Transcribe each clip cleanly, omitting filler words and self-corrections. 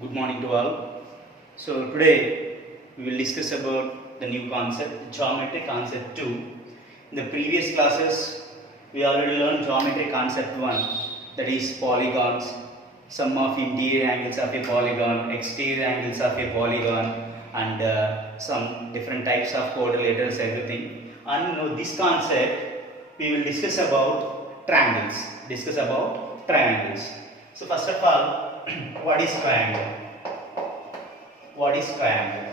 Good morning to all. So today we will discuss about the new concept, geometry concept 2. In the previous classes we already learned geometry concept 1, that is polygons, sum of interior angles of a polygon, exterior angles of a polygon, and some different types of quadrilaterals, everything. And now this concept we will discuss about triangles. So first of all, what is triangle? What is triangle?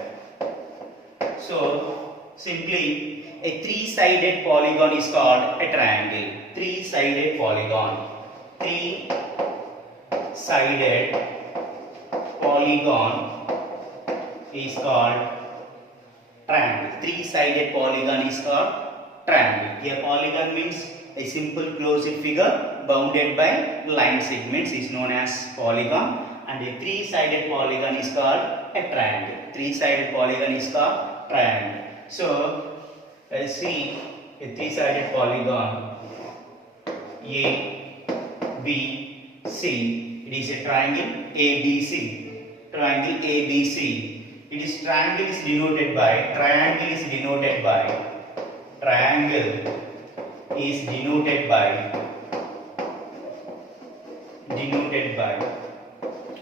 So simply a three-sided polygon is called a triangle. Three-sided polygon. Three-sided polygon is called triangle. Three-sided polygon is called triangle. A polygon means a simple closed figure bounded by line segments is known as polygon, and a three-sided polygon is called a triangle. Three-sided polygon is called triangle. So let's see a three-sided polygon A, B, C. It is a triangle ABC. Triangle ABC. It is triangle is denoted by triangle is denoted by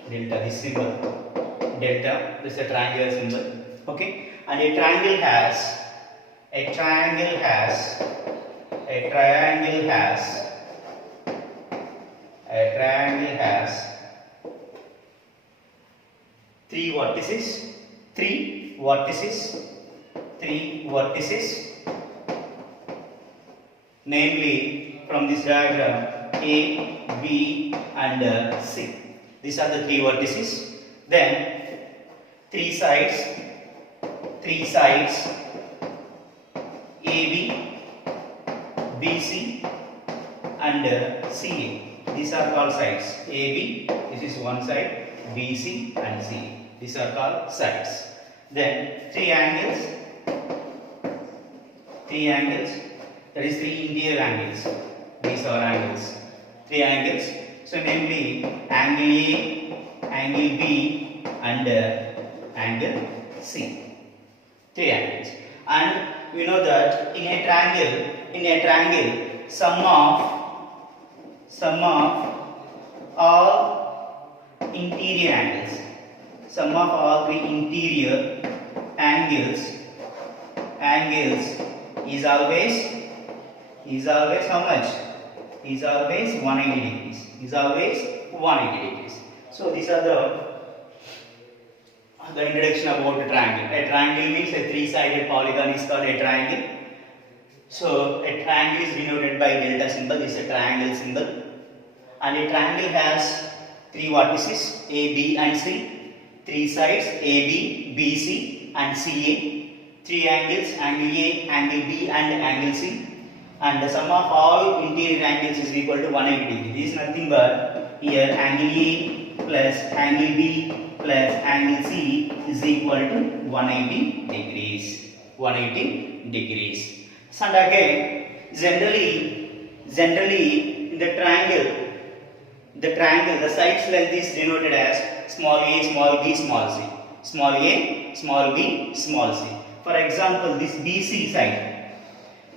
delta, this symbol delta, this is a triangular symbol, okay, and a triangle has three vertices, namely from this diagram A, B and C. These are the three vertices. Then three sides AB, BC and CA. These are called sides. AB, this is one side, BC and CA. These are called sides. Then three angles, that is three interior angles. These are angles. Three angles. So namely angle A, angle B and angle C. Three angles. And we know that in a triangle sum of all interior angles, sum of all three interior angles is always how much? Is always 180 degrees. Is always 180 degrees. So these are the introduction about a triangle. A triangle means a three-sided polygon is called a triangle. So a triangle is denoted by delta symbol. This is a triangle symbol. And a triangle has three vertices A, B and C. Three sides A, B, B, C and CA. Three angles, angle A, angle B and angle C. And the sum of all interior angles is equal to 180 degrees. This is nothing but here angle A plus angle B plus angle C is equal to 180 degrees. 180 degrees. And again, generally in the triangle, the sides length is denoted as small a, small b, small c. Small a, small b, small c. For example, this BC side.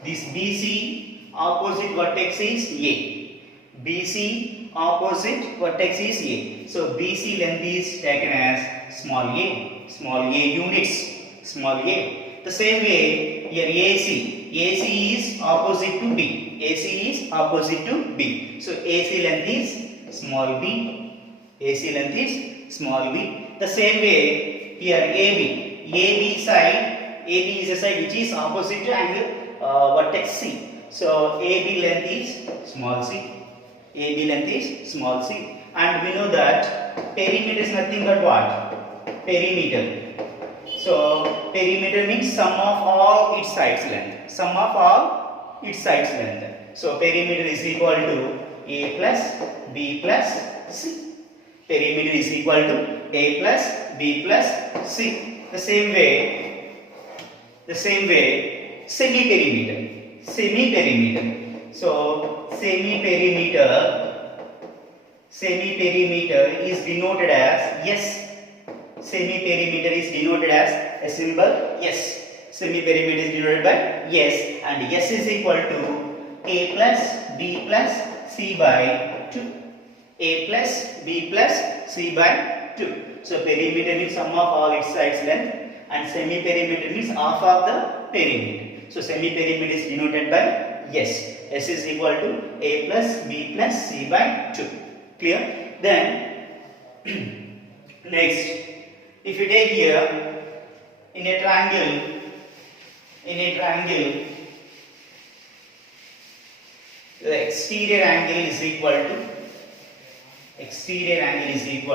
This BC opposite vertex is A. BC opposite vertex is A. So BC length is taken as small a units. Small a. The same way here AC is opposite to B. AC is opposite to B. So AC length is small b. AC length is small b. The same way here AB. AB is a side which is opposite to angle vertex C. So AB length is small c. And we know that perimeter is nothing but what? Perimeter. So perimeter means sum of all its sides length. So perimeter is equal to A plus B plus C. Perimeter is equal to A plus B plus C. The same way semi-perimeter. So semi-perimeter is denoted as S Semi-perimeter is denoted as a symbol S. Semi-perimeter is denoted by S, and S is equal to A plus B plus C by 2. A plus B plus C by 2. So perimeter means sum of all its sides length, and semi-perimeter means half of the perimeter. So semi-perimeter is denoted by S. S is equal to A plus B plus C by 2. Clear? Then next, if you take here in a triangle, the exterior angle is equal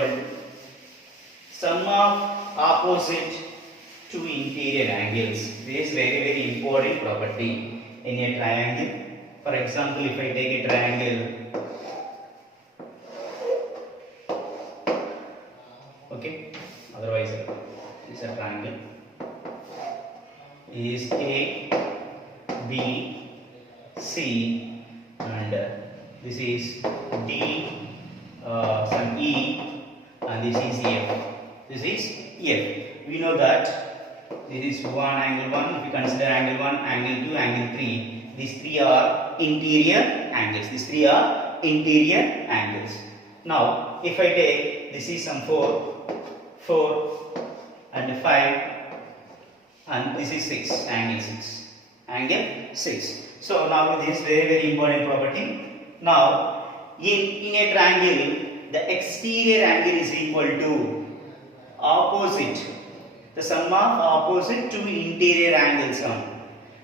to sum of opposite two interior angles. This is very important property in a triangle. For example, if I take a triangle, okay, otherwise this is a triangle, is A, B, C, and this is D, some E, and this is F. This is F. We know that this is angle 1. If you consider angle 1, angle 2, angle 3, these three are interior angles. Now, if I take, this is some 4 and 5, and this is 6, angle 6. So now this is very important property. Now, in a triangle, the exterior angle is equal to opposite, the sum of opposite two interior angles.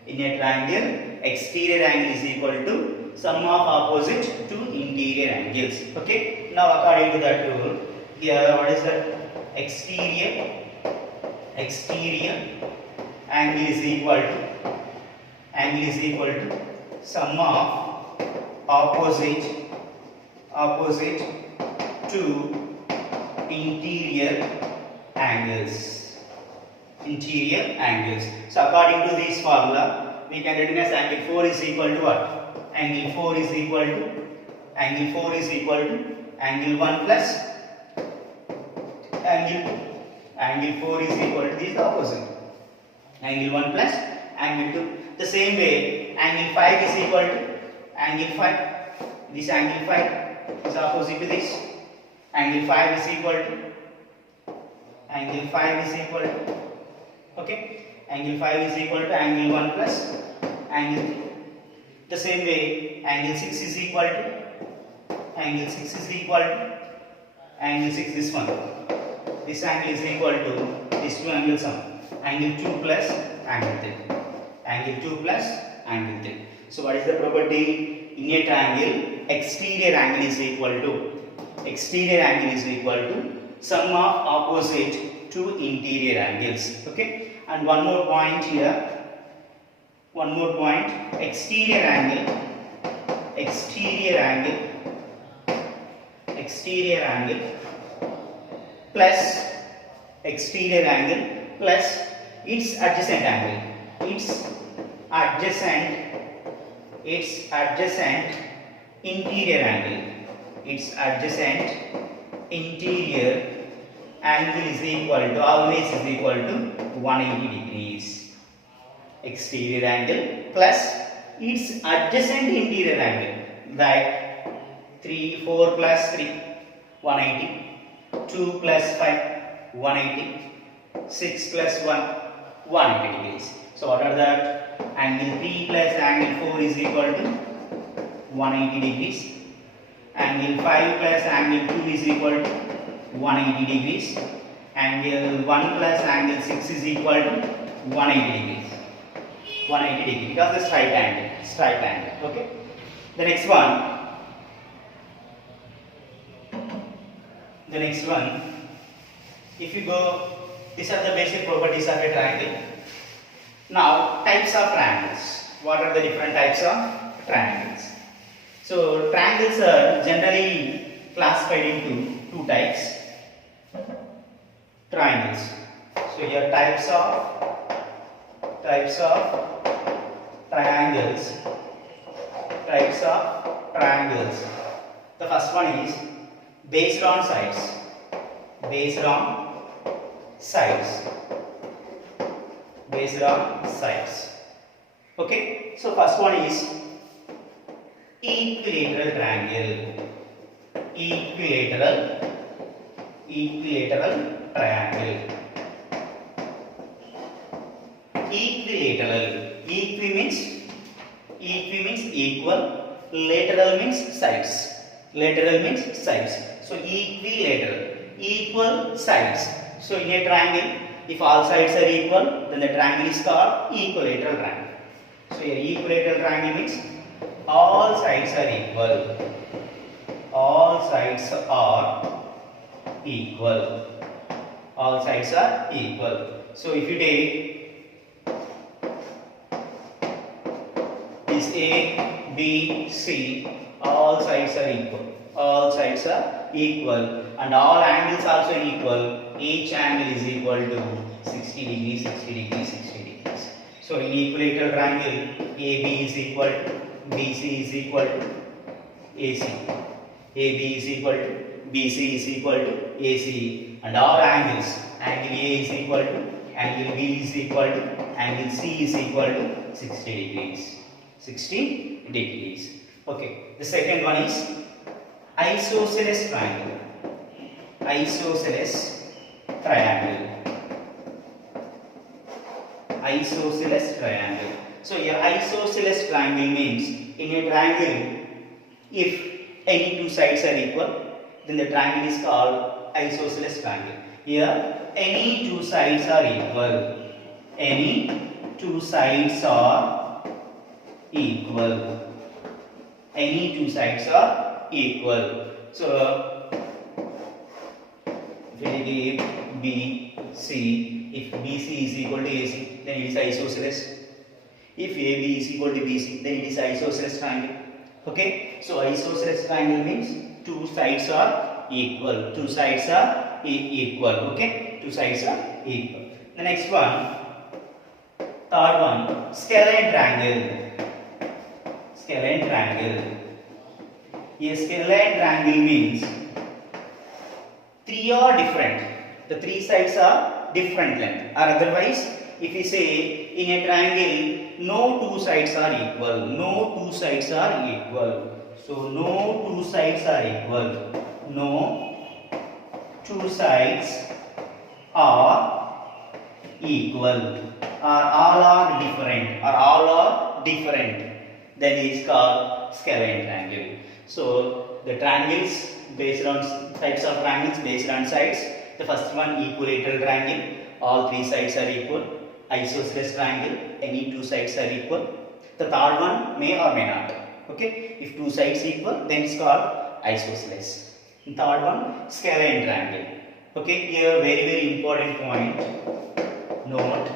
In a triangle, exterior angle is equal to sum of opposite two interior angles. Okay. Now according to that rule, here what is that? Exterior angle is equal to sum of opposite two interior angles. So according to this formula, we can recognize angle 4 is equal to what? Angle 4 is equal to angle 1 plus angle 2. Angle 4 is equal to this opposite. Angle 1 plus angle 2. The same way, angle 5 is equal to angle 5. This angle 5 is opposite to this. Angle 5 is equal to okay. Angle 5 is equal to angle 1 plus angle 3. The same way, angle 6 is equal to angle 6 this one. This angle is equal to these two angles sum. Angle 2 plus angle 3. Angle 2 plus angle 3. So what is the property? In a triangle, exterior angle is equal to sum of opposite two interior angles. Okay. And one more point here. Exterior angle plus its adjacent angle. Its adjacent interior angle. Its adjacent interior angle is always equal to 180 degrees. Exterior angle plus its adjacent interior angle, like 4 plus 3, 180, 2 plus 5, 180, 6 plus 1, 180 degrees. So what are that? Angle 3 plus angle 4 is equal to 180 degrees. Angle 5 plus angle 2 is equal to 180 degrees. Angle 1 plus angle 6 is equal to 180 degrees. 180 degrees because the straight angle. Okay. The next one, if you go, these are the basic properties of a triangle. Now, types of triangles. What are the different types of triangles? So, triangles are generally classified into two types. Triangles. So, here types of triangles. The first one is based on sides. sides. Based on sides. Okay. So first one is equilateral triangle. Equilateral triangle. Equilateral. Equi means equal. Lateral means sides. Lateral means sides. So equilateral, equal sides. So in a triangle, if all sides are equal, then the triangle is called equilateral triangle. So here equilateral triangle means all sides are equal. All sides are equal. All sides are equal. So if you take this A, B, C, all sides are equal. All sides are equal and all angles also equal. Each angle is equal to 60 degrees, 60 degrees, 60 degrees. So in equilateral triangle, AB is equal to BC is equal to AC. AB is equal to BC is equal to AC and all angles. Angle A is equal to, angle B is equal to, angle C is equal to 60 degrees. 60 degrees. Okay. The second one is isosceles triangle. Isosceles triangle. Isosceles triangle. So here isosceles triangle means in a triangle, if any two sides are equal, then the triangle is called isosceles triangle. Here any two sides are equal. Any two sides are equal. Any two sides are equal. So if we give BC, if BC is equal to AC, then it is isosceles. If AB is equal to BC, then it is isosceles triangle. Okay. So isosceles triangle means two sides are equal. Two sides are equal. Okay. Two sides are equal. The next one, third one, scalene triangle. Scalene triangle. A scalene triangle means three are different. The three sides are different length. Or otherwise, if we say in a triangle, no two sides are equal. No two sides are equal. So no two sides are equal. No two sides are equal. Or all are different. Or all are different. Then it is called scalene triangle. So the triangles based on types of triangles based on sides. The first one equilateral triangle. All three sides are equal. Isosceles triangle. Any two sides are equal. The third one may or may not. Okay. If two sides equal, then it's called isosceles. The third one scalene triangle. Okay. Here very important point. Note.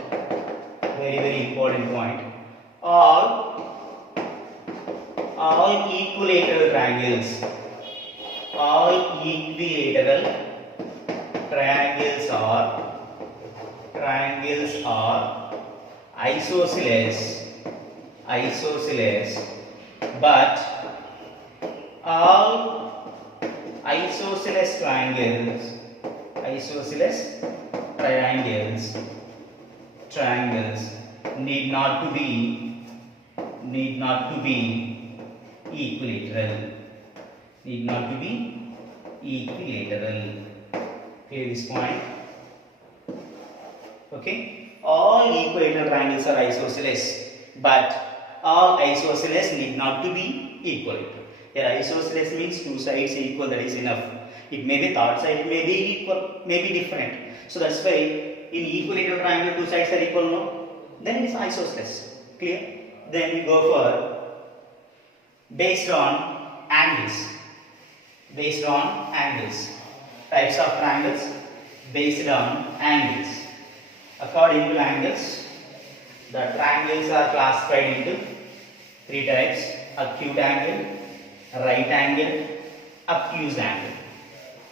Very important point. All equilateral triangles. All equilateral triangles are isosceles, but all isosceles triangles need not to be equilateral. Need not to be equilateral. Clear this point? Okay. All equilateral triangles are isosceles, but all isosceles need not to be equilateral. Here isosceles means two sides equal, that is enough. It may be third side, it may be equal, may be different. So that's why in equilateral triangle two sides are equal, no? Then it is isosceles. Clear? Then we go for based on angles. Based on angles. Types of triangles based on angles. According to angles, the triangles are classified into three types: acute angle, right angle, obtuse angle.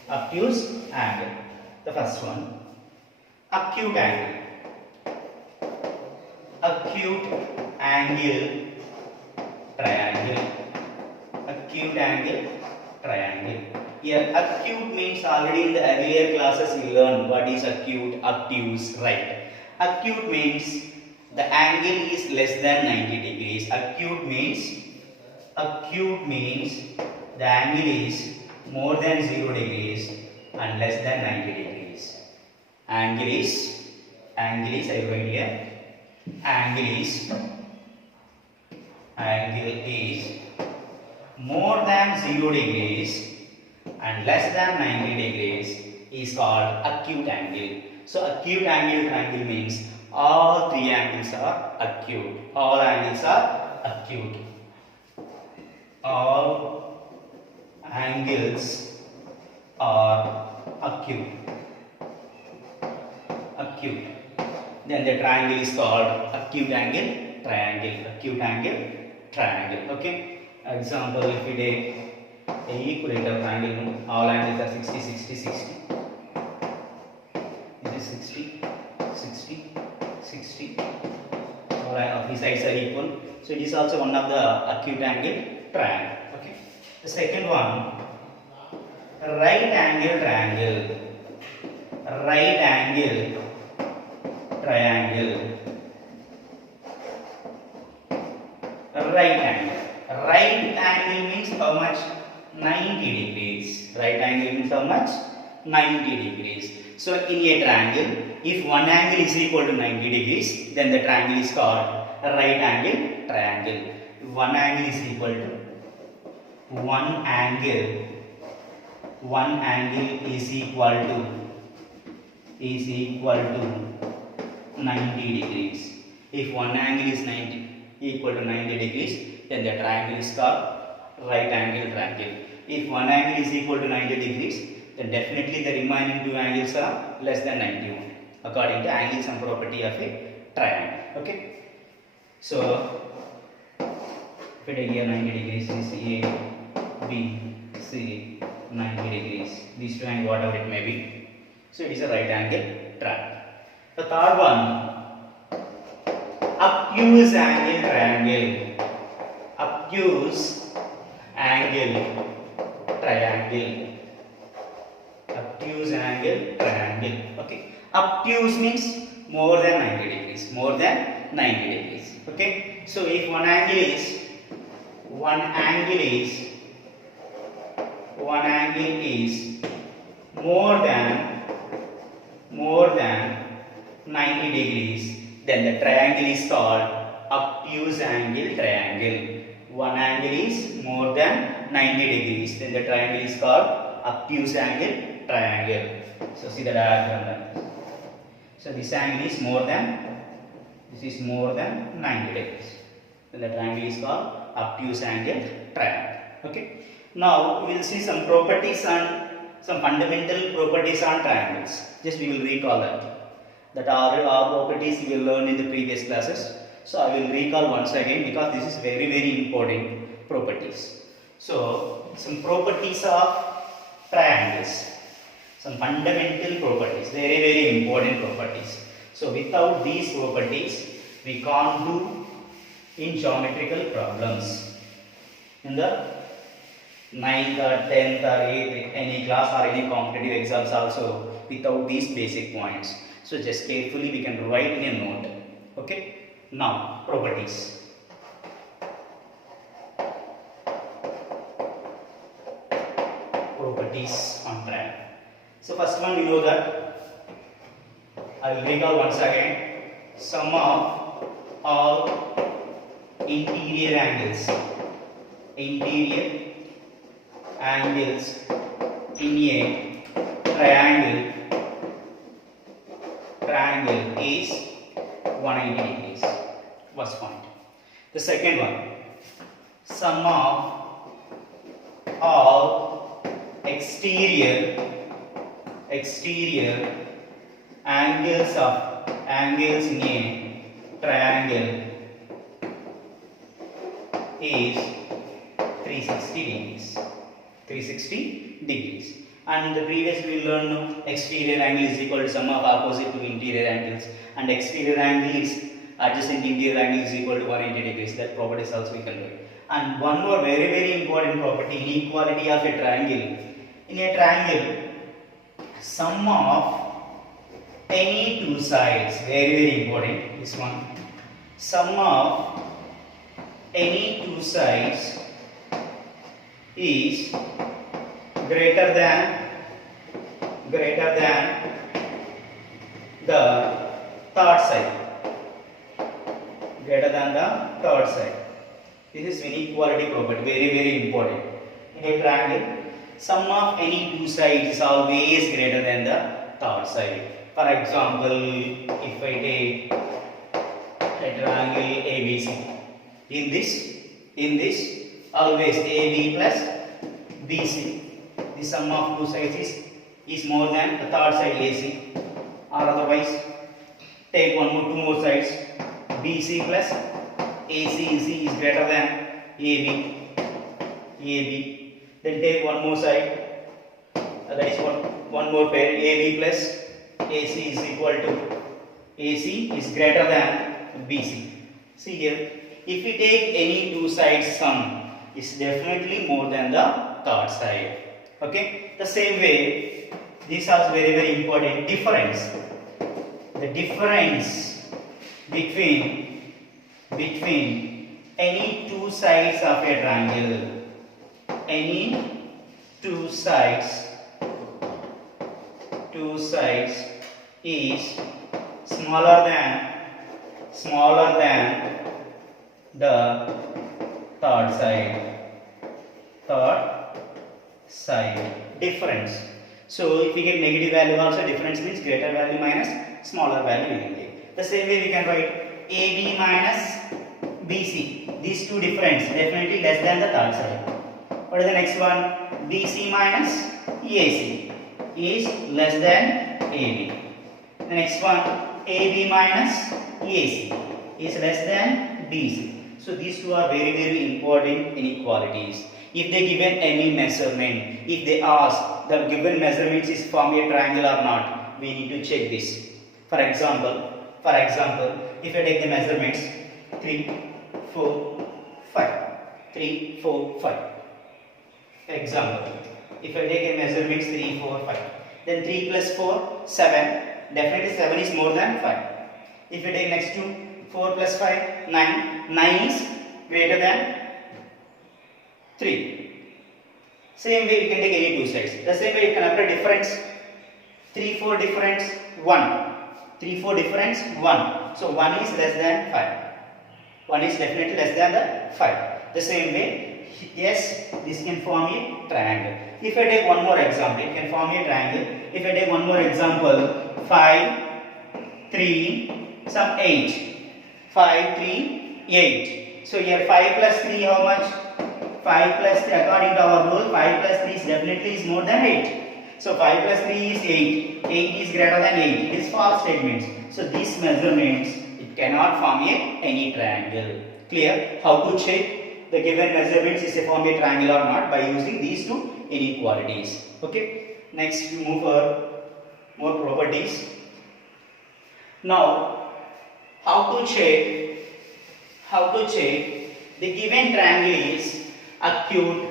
Obtuse angle. The first one, acute angle. Acute angle triangle. Acute angle triangle. Here acute means already in the earlier classes we learned what is acute, obtuse, right? Acute means the angle is less than 90 degrees. Acute means the angle is more than 0 degrees and less than 90 degrees. Angle is I will write here. Angle is more than 0 degrees and less than 90 degrees is called acute angle. So acute angle triangle means all three angles are acute. All angles are acute. All angles are acute. Acute. Then the triangle is called acute angle triangle. Acute angle triangle. Okay. Example, if we take a equilateral triangle, all angles are 60, 60, 60. This is 60, 60, 60. All of these sides are equal. So it is also one of the acute angle triangle. Okay. The second one, right angle triangle. Right angle triangle. Right angle. Right angle means how much? 90 degrees. Right angle means how much? 90 degrees. So in a triangle, if one angle is equal to 90 degrees, then the triangle is called a right angle triangle. If one angle is equal to one angle is equal to 90 degrees. If one angle is equal to 90 degrees, then the triangle is called right angle triangle. If one angle is equal to 90 degrees, then definitely the remaining two angles are less than 91 according to angle sum property of a triangle. Okay. So if we take here 90 degrees, this is A, B, C, 90 degrees. These two angles, whatever it may be. So it is a right angle triangle. The third one, obtuse angle triangle. Obtuse angle triangle. Obtuse angle triangle. Okay. Obtuse means more than 90 degrees. More than 90 degrees. Okay. So if one angle is more than 90 degrees, then the triangle is called obtuse angle triangle. One angle is more than 90 degrees, then the triangle is called obtuse angle triangle. So see the diagram. So this angle is more than 90 degrees. Then the triangle is called obtuse angle triangle. Okay. Now we will see some properties and some fundamental properties on triangles. Just we will recall that. That are properties we will learn in the previous classes. So I will recall once again because this is very, very important properties. So some properties of triangles. Some fundamental properties. Very, very important properties. So without these properties, we can't do in geometrical problems. In the 9th or 10th or 8th, any class or any competitive exams also, without these basic points. So just carefully we can write in a note. Okay. Now properties. Properties on triangle. So first one we know that, I will recall once again, sum of all interior angles in a triangle is 180 degrees. First point. The second one, sum of all exterior angles in a triangle is 360 degrees. 360 degrees. And the previous we learned exterior angle is equal to sum of opposite to interior angles, and exterior angle is adjacent interior angle is equal to 180 degrees. That properties also we can do. And one more very important property, inequality of a triangle. In a triangle, sum of any two sides, very important, this one. Sum of any two sides is greater than the third side. Greater than the third side. This is inequality property, very important. In a triangle, sum of any two sides is always greater than the third side. For example, if I take a triangle ABC, in this always AB plus BC, the sum of two sides is more than the third side AC, or otherwise take two more sides, BC plus AC is greater than AB. Then take one more side, that is one more pair, AB plus AC is equal to AC is greater than BC. See here, if we take any two sides sum, is definitely more than the third side. Okay, the same way, this is very important, difference. The difference between any two sides of a triangle, any two sides is smaller than the third side difference. So if we get negative value also, difference means greater value minus smaller value we can take. The same way we can write AB minus BC. These two difference definitely less than the third side. What is the next one? BC minus AC is less than AB. The next one, AB minus AC is less than BC. So these two are very important inequalities. If they given any measurement, if they ask the given measurements is form a triangle or not, we need to check this. For example, if I take the measurements 3, 4, 5, 3, 4, 5. For example, if I take a measurements 3, 4, 5, then 3 plus 4, 7. Definitely 7 is more than 5. If you take next two, 4 plus 5, 9. 9 is greater than 3. Same way you can take any two sides. The same way you can apply difference. 3, 4 difference 1. 3, 4 difference 1. So 1 is less than 5. 1 is definitely less than the 5. The same way, yes, this can form a triangle. If I take one more example, it can form a triangle. If I take one more example, 5, 3, some 8. 5, 3, 8. So here 5 plus 3 how much? 5 plus 3, according to our rule, 5 plus 3 is definitely more than 8. So 5 plus 3 is 8. 8 is greater than 8. It is false statements. So these measurements, it cannot form any triangle. Clear? How to check the given measurements is a form a triangle or not? By using these two inequalities. Okay. Next we move for more properties. Now, how to check the given triangle is acute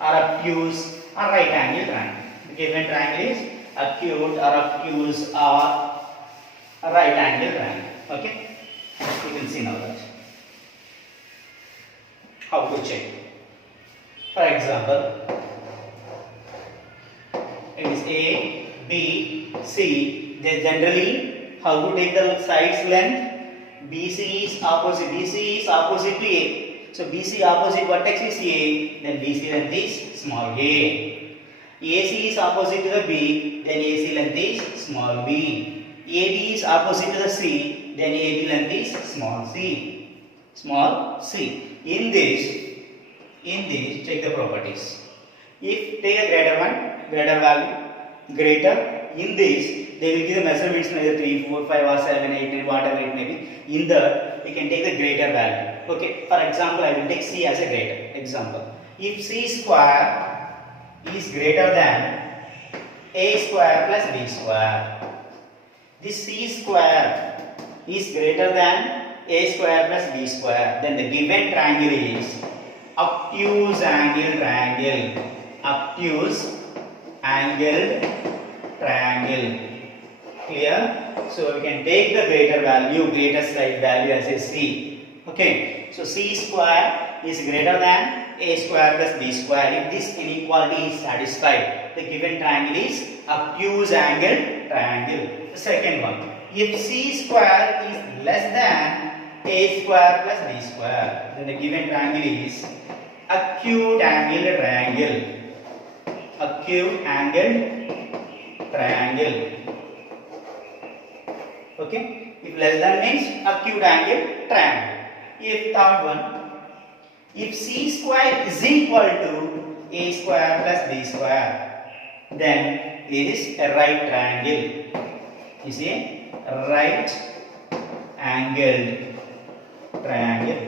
or obtuse or right angle triangle. The given triangle is acute or obtuse or a right angle triangle. Okay, you can see now that. How to check? For example, it is A, B, C. They generally how to take the sides length? BC is opposite to A. So BC opposite vertex is A, then BC length is small a. AC is opposite to the B, then AC length is small b. AB is opposite to the C, then AB length is small c. Small c. In this, check the properties. If take a greater value, greater, in this, they will give the measurements either 3, 4, 5 or 7, 8, 9, whatever it may be. In that, we can take the greater value. Okay, for example, I will take C as a greater example. If C square is greater than A square plus B square, this C square is greater than A square plus B square, then the given triangle is obtuse angle triangle. Obtuse angled triangle. Clear? So we can take the greater value, greater side value as a C. Okay. So C square is greater than A square plus B square. If this inequality is satisfied, the given triangle is obtuse angled triangle. The second one, if C square is less than A square plus B square, then the given triangle is acute angled triangle. Acute angled triangle. Okay, if less than means acute angle triangle. If third one, if C square is equal to A square plus B square, then it is a right triangle. You see, right angled triangle.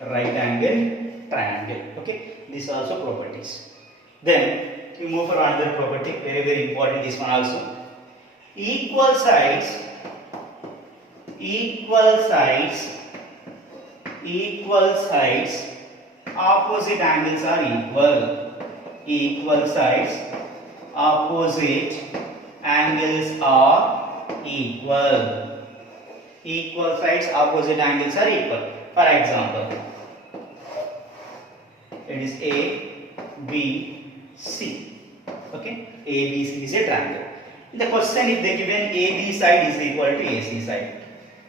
Right angled triangle. Okay, these are also properties. Then we move for another property, very important, this one also. Equal sides opposite angles are equal. Equal sides opposite angles are equal. Equal sides opposite angles are equal. For example, it is A, B, C. Okay, A, B, C is a triangle. In the question, if they given AB side is equal to AC side,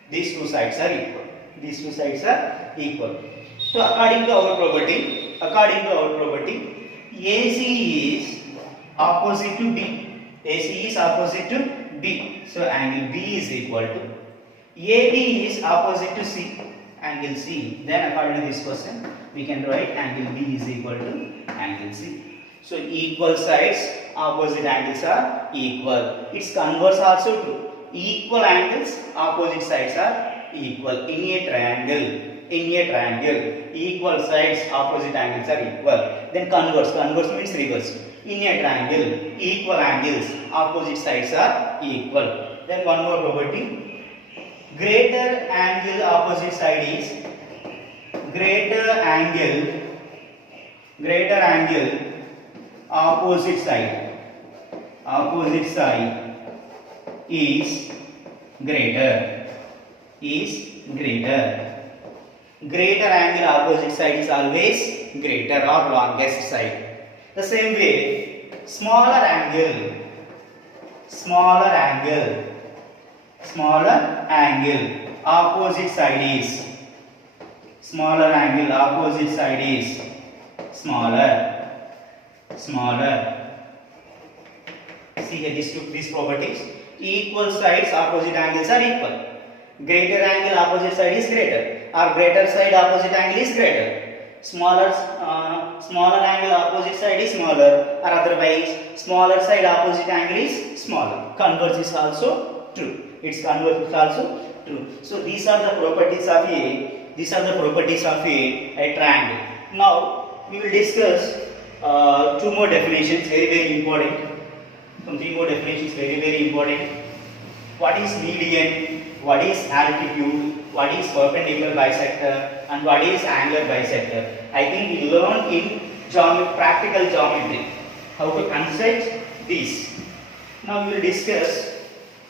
these two sides are equal. These two sides are equal. So according to our property, AC is opposite to B. AC is opposite to B. So angle B is equal to AB is opposite to C. Angle C. Then according to this question, we can write angle B is equal to angle C. So equal sides, opposite angles are equal. Its converse also true. Equal angles, opposite sides are equal. In a triangle, equal sides, opposite angles are equal. Then converse means reverse. In a triangle, equal angles, opposite sides are equal. Then one more property. Greater angle opposite side is greater angle opposite side is greater. Greater angle opposite side is always greater or longest side. The same way, smaller angle opposite side is smaller. See here these properties. Equal sides opposite angles are equal. Greater angle opposite side is greater, or greater side opposite angle is greater. Smaller angle opposite side is smaller, or otherwise smaller side opposite angle is smaller. Converse is also true. Its converse is also true. So these are the properties of a triangle. Now we will discuss two more definitions, very important. Some three more definitions, very important. What is median? What is altitude? What is perpendicular bisector? And what is angular bisector? I think we learned in practical geometry how to construct this. Now we will discuss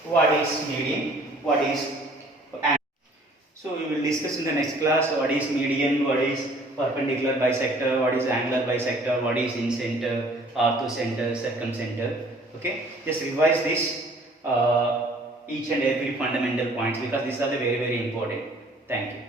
what is median, what is angle. So we will discuss in the next class what is median, what is perpendicular bisector, what is angular bisector, what is incenter, orthocenter, circumcenter. Okay, just revise this each and every fundamental points, because these are the very important. Thank you.